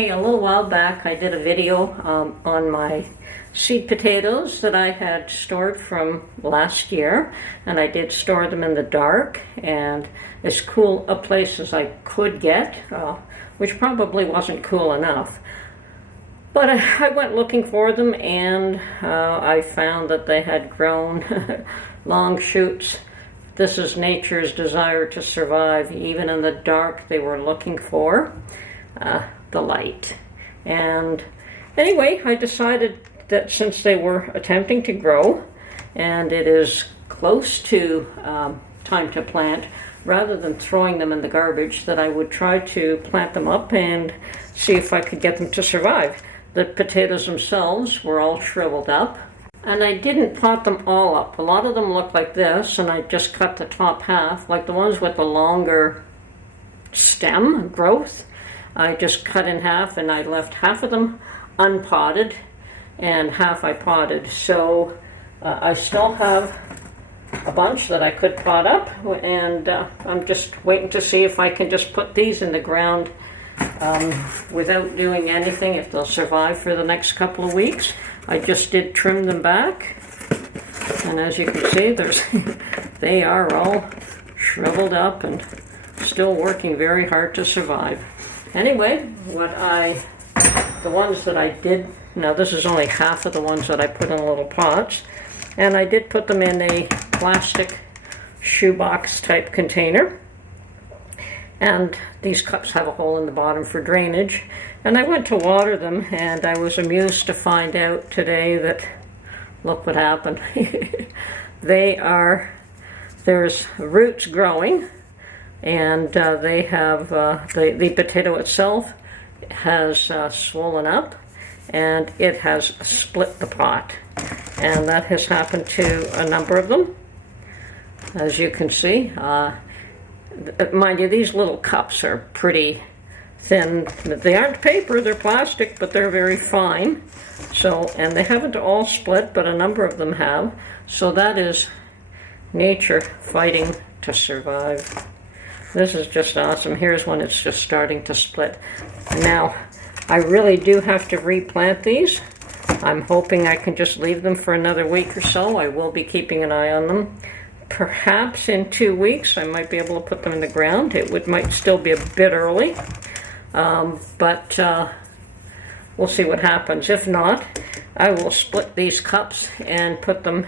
Hey, a little while back I did a video on my seed potatoes that I had stored from last year, and I did store them in the dark and as cool a place as I could get, which probably wasn't cool enough. But I went looking for them, and I found that they had grown long shoots. This is nature's desire to survive. Even in the dark, they were looking for the light. And anyway, I decided that since they were attempting to grow, and it is close to time to plant, rather than throwing them in the garbage, that I would try to plant them up and see if I could get them to survive. The potatoes themselves were all shriveled up, and I didn't pot them all up. A lot of them look like this, and I just cut the top half, like the ones with the longer stem growth. I just cut in half, and I left half of them unpotted and half I potted. So I still have a bunch that I could pot up, and I'm just waiting to see if I can just put these in the ground without doing anything, if they'll survive for the next couple of weeks. I just did trim them back, and as you can see, they are all shriveled up and still working very hard to survive. Anyway, the ones that I did, now this is only half of the ones that I put in little pots, and I did put them in a plastic shoebox type container. And these cups have a hole in the bottom for drainage. And I went to water them, and I was amused to find out today that, look what happened. There's roots growing, and they have, the potato itself has swollen up, and it has split the pot. And that has happened to a number of them, as you can see. Mind you, these little cups are pretty thin. They aren't paper, they're plastic, but they're very fine. So, and they haven't all split, but a number of them have. So that is nature fighting to survive. This is just awesome. Here's one that's just starting to split. Now, I really do have to replant these. I'm hoping I can just leave them for another week or so. I will be keeping an eye on them. Perhaps in 2 weeks I might be able to put them in the ground. It might still be a bit early, but we'll see what happens. If not, I will split these cups and put them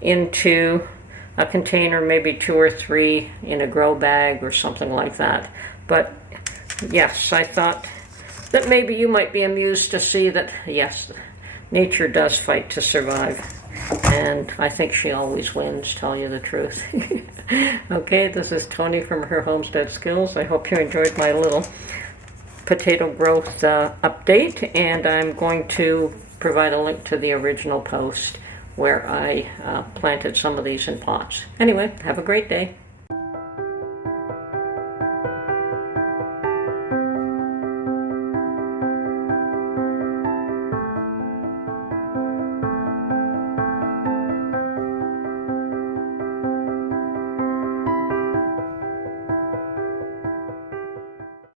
into a container, maybe 2 or 3 in a grow bag or something like that. But yes, I thought that maybe you might be amused to see that, yes, nature does fight to survive. And I think she always wins, tell you the truth. Okay, this is Tony from her Homestead Skills. I hope you enjoyed my little potato growth update, and I'm going to provide a link to the original post where I planted some of these in pots. Anyway, have a great day.